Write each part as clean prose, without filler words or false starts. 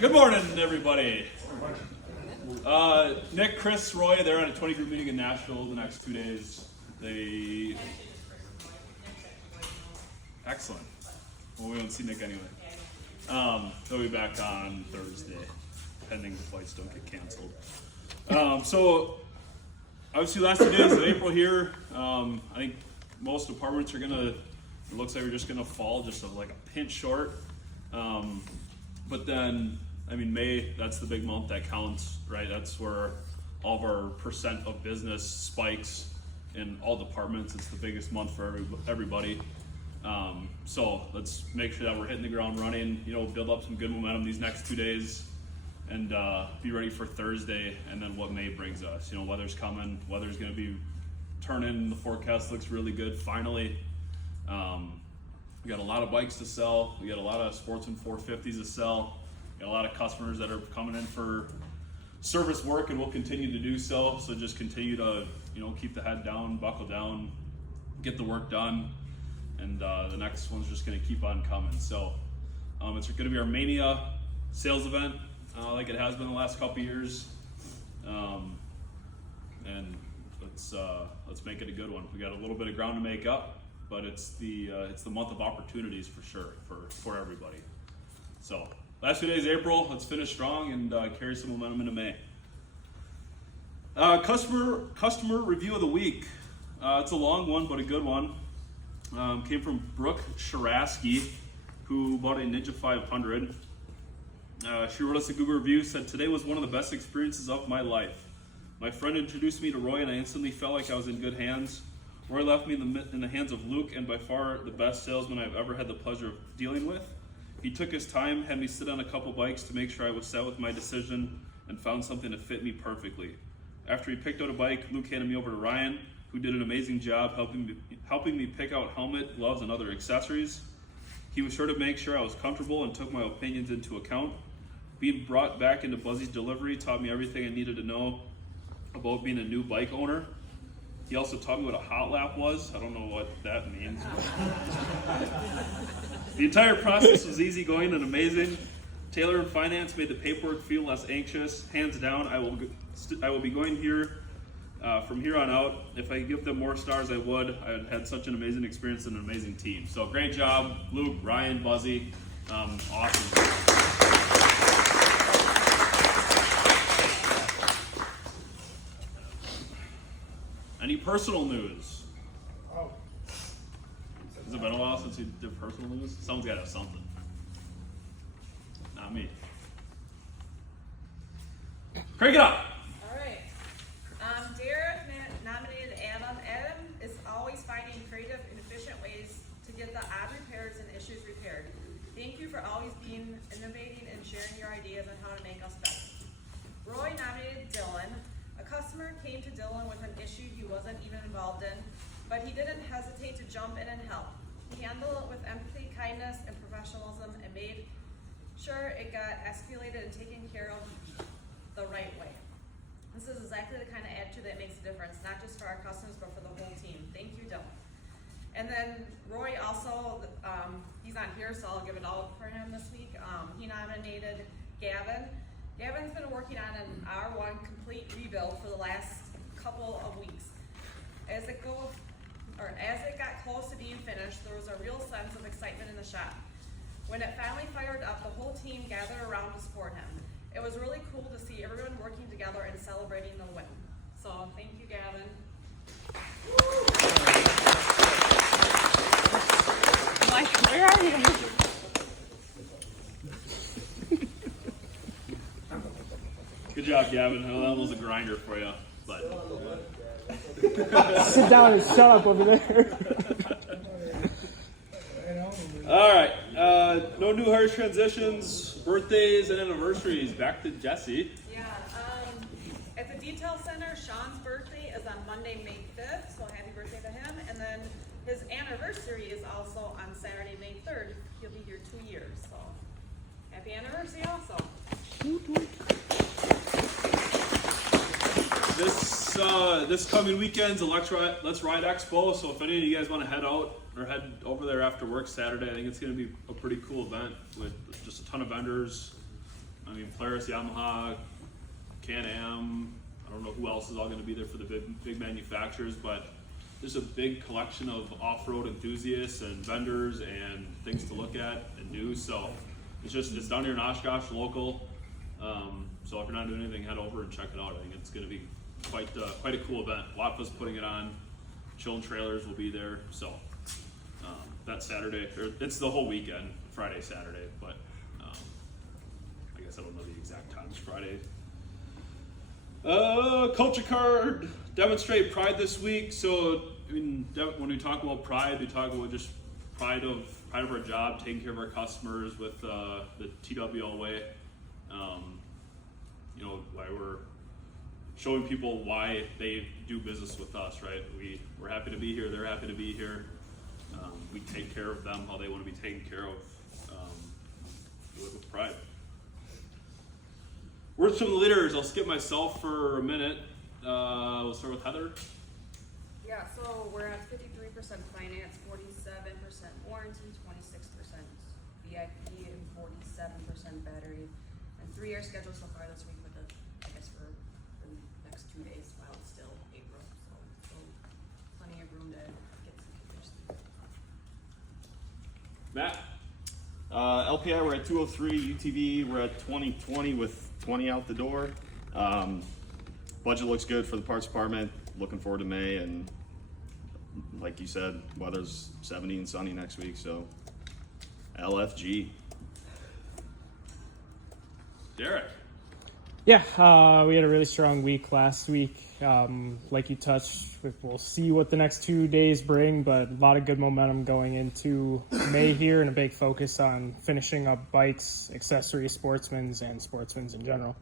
Good morning, everybody. Nick, Chris, Roy, they're on a 20 group meeting in Nashville the next 2 days. Excellent. Well, we won't see Nick anyway. They'll be back on Thursday, pending the flights don't get canceled. So, obviously, last 2 days of April here, I think most departments are it looks like we're just gonna fall just like a pinch short. But then, I mean, May, that's the big month that counts, right? That's where all of our percent of business spikes in all departments. It's the biggest month for everybody. So let's make sure that we're hitting the ground running, build up some good momentum these next 2 days and be ready for Thursday and then what May brings us. Weather's coming, weather's gonna be turning, the forecast looks really good finally. We got a lot of bikes to sell. We got a lot of Sportsman 450s to sell. We got a lot of customers that are coming in for service work, and we'll continue to do so. So just continue to, keep the head down, buckle down, get the work done, and the next one's just going to keep on coming. So it's going to be our Mania sales event, like it has been the last couple years, and let's make it a good one. We got a little bit of ground to make up. But it's the month of opportunities for sure for everybody. So last 2 days of April, let's finish strong and carry some momentum into May. Customer review of the week. It's a long one, but a good one. Came from Brooke Sharaski, who bought a Ninja 500. She wrote us a Google review, said, "Today was one of the best experiences of my life. My friend introduced me to Roy and I instantly felt like I was in good hands. Roy left me in the hands of Luke, and by far the best salesman I've ever had the pleasure of dealing with. He took his time, had me sit on a couple bikes to make sure I was set with my decision, and found something that fit me perfectly. After he picked out a bike, Luke handed me over to Ryan, who did an amazing job helping me pick out helmet, gloves, and other accessories. He was sure to make sure I was comfortable and took my opinions into account. Being brought back into Buzzy's delivery taught me everything I needed to know about being a new bike owner. He also taught me what a hot lap was. I don't know what that means. The entire process was easygoing and amazing. Taylor and Finance made the paperwork feel less anxious. Hands down, I will be going here from here on out. If I could give them more stars, I would. I had such an amazing experience and an amazing team. So great job, Luke, Ryan, Buzzy. Awesome. Any personal news? Oh. Has it been a while since you did personal news? Someone's got to have something. Not me. Crank it up! Alright. Derek nominated Adam. Adam is always finding creative and efficient ways to get the odd repairs and issues repaired. Thank you for always being innovating and sharing your ideas on how to make us better. Roy nominated Dylan. A customer came to Dylan with an issue he wasn't even involved in, but he didn't hesitate to jump in and help. He handled it with empathy, kindness, and professionalism and made sure it got escalated and taken care of the right way. This is exactly the kind of attitude that makes a difference, not just for our customers, but for the whole team. Thank you, Dylan. And then Roy also, he's not here, so I'll give it all for him this week. He nominated Gavin. Gavin's been working on an R1 complete rebuild for the last couple of weeks. As it got close to being finished, there was a real sense of excitement in the shop. When it finally fired up, the whole team gathered around to support him. It was really cool to see everyone working together and celebrating the win. So thank you, Gavin. Mike, where are you? Good job, Gavin. I know that was a grinder for you, but Sit down and shut up over there. all right. No new hires transitions, birthdays, and anniversaries. Back to Jesse. Yeah, at the detail center, Sean's birthday is on Monday, May 5th, so happy birthday to him. And then his anniversary is also on Saturday, May 3rd. He'll be here 2 years, so happy anniversary also. This coming weekend's Let's Ride Expo, so if any of you guys want to head out or head over there after work Saturday, I think it's going to be a pretty cool event with just a ton of vendors, I mean, Polaris, Yamaha, Can-Am. I don't know who else is all going to be there for the big manufacturers, but there's a big collection of off-road enthusiasts and vendors and things to look at and do. So it's down here in Oshkosh, local. So if you're not doing anything, head over and check it out. I think it's going to be quite a cool event. WAPA's putting it on. Chillin' Trailers will be there. So that Saturday, or it's the whole weekend, Friday, Saturday, but I guess I don't know the exact times. Friday. Culture card, demonstrate pride this week. So I mean, when we talk about pride, we talk about just pride of our job, taking care of our customers with the TWL way. You know, why we're showing people why they do business with us, right? We're happy to be here. They're happy to be here. We take care of them how they want to be taken care of. With pride. Words from the leaders. I'll skip myself for a minute. We'll start with Heather. Yeah, so we're at 53% finance, 47% warranty, 26% VIP, and 47% battery. And 3-year schedule so far this week with I guess for the next 2 days while it's still April. So plenty of room to get some kickers. Matt. LPI, we're at 203. UTV, we're at 2020 with 20 out the door. Budget looks good for the parts department. Looking forward to May, and like you said, weather's 70 and sunny next week, so LFG. Derek. Yeah, we had a really strong week last week. Like you touched, we'll see what the next 2 days bring, but a lot of good momentum going into May here, and a big focus on finishing up bikes, accessories, sportsmen's in general.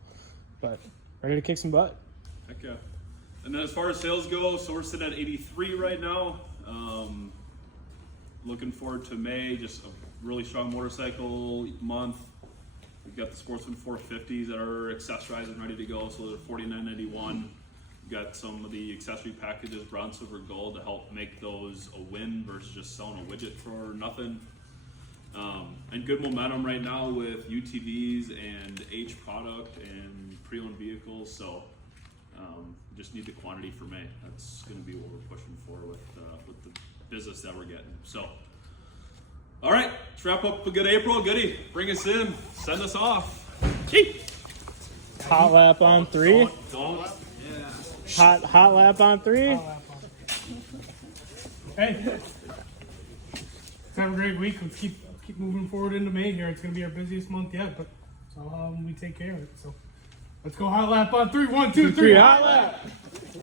But ready to kick some butt. Heck yeah. And then as far as sales go, so we're sitting at 83 right now. Looking forward to May, just a really strong motorcycle month. We've got the Sportsman 450s that are accessorized and ready to go, so they're $49.91. We've got some of the accessory packages, bronze, silver, gold, to help make those a win versus just selling a widget for nothing. And good momentum right now with UTVs and H product and pre-owned vehicles, so just need the quantity for May. That's going to be what we're pushing for with the business that we're getting. So, all right, let's wrap up a good April. Goody, bring us in, send us off. Gee. Hot lap on 3. Don't. Hot lap on 3. Hey, let's have a great week. Let's keep moving forward into May here. It's going to be our busiest month yet, but we take care of it. So let's go hot lap on 3. 1, 2, 3. Hot lap.